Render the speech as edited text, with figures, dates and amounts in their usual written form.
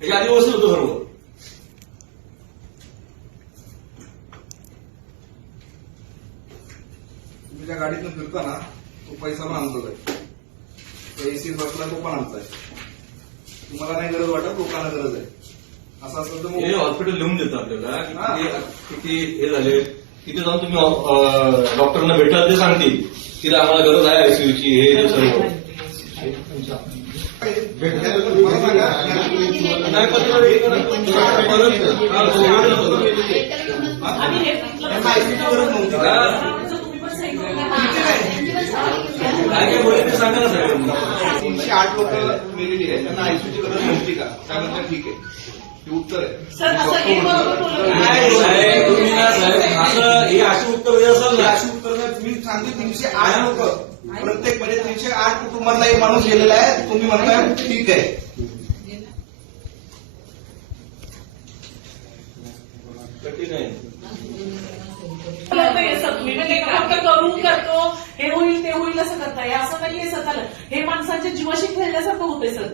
त्याच्या आधी व्यवस्थित होतं सर्व. तुम्ही ज्या गाडीतून फिरता ना तो पैसा पण आमचाच आहे. एसी बसला तो पण आमचा आहे. तुम्हाला नाही गरज वाटत, लोकांना गरज आहे. असं असलं तर हे हॉस्पिटल लिहून देतं आपल्याला किती हे झाले. तिथे जाऊन तुम्ही डॉक्टरना भेटला ते सांगतील की आम्हाला गरज आहे आयसीयूची हे सर्व. नाही पत्र काय काय बोलले ते सांगा ना सगळ्यांना. 308 लोक मेलेली आहे, त्यांना आयसीयूची गरज नव्हती का? त्यानंतर ठीक आहे, हे उत्तर आहे. तुम्ही ना साहेब असं हे अशी उत्तर द्या असाल ना. अशी उत्तर मी सांगते 308 लोक प्रत्येक म्हणजे 308 कुटुंबातला एक माणूस गेलेला आहे. तुम्ही म्हणताय ठीक आहे. कठीण आहे. मी म्हणजे फक्त करून करतो, हे होईल ते होईल असं करताय असं नाहीये. स्वतःला हे माणसाच्या जीवाशी खेळल्यासारखं होतंय सर.